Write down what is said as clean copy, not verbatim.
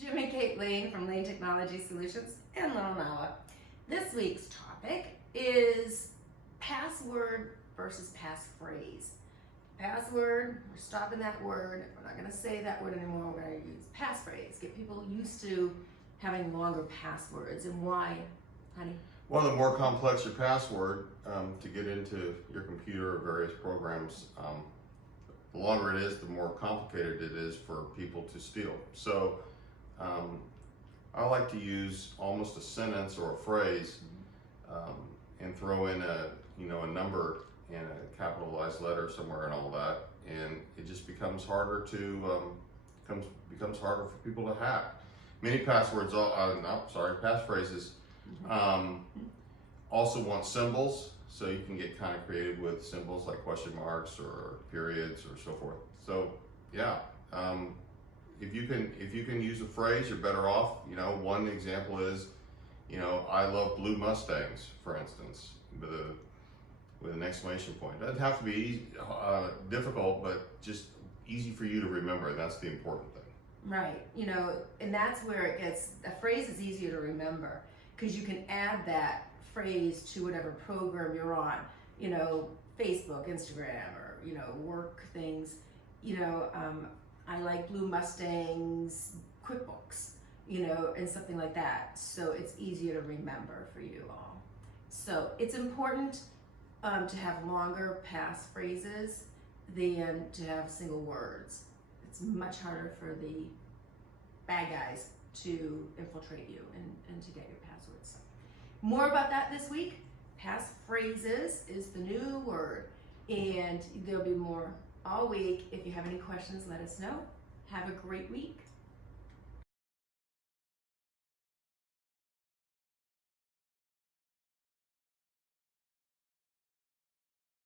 Jim and Kate Lane from Lane Technology Solutions in Little Noah. This week's topic is password versus passphrase. Password, we're stopping that word. We're not going to say that word anymore. We're going to use passphrase. Get people used to having longer passwords. And why, honey? Well, the more complex your password to get into your computer or various programs, the longer it is, the more complicated it is for people to steal. So I like to use almost a sentence or a phrase and throw in a number and a capitalized letter somewhere and all that, and it just becomes harder to becomes harder for people to hack. Many passwords, passphrases also want symbols, so you can get kind of creative with symbols like question marks or periods or so forth. So yeah, if you can use a phrase, you're better off. One example is, I love blue Mustangs, for instance, with an exclamation point. It doesn't have to be difficult, but just easy for you to remember. That's the important thing. Right, and that's where it gets, a phrase is easier to remember because you can add that phrase to whatever program you're on, Facebook, Instagram, or, work things. I like blue Mustangs, QuickBooks, and something like that. So it's easier to remember for you all. So it's important to have longer passphrases than to have single words. It's much harder for the bad guys to infiltrate you and to get your passwords. More about that this week. Passphrases is the new word, and there'll be more all week. If you have any questions, let us know. Have a great week.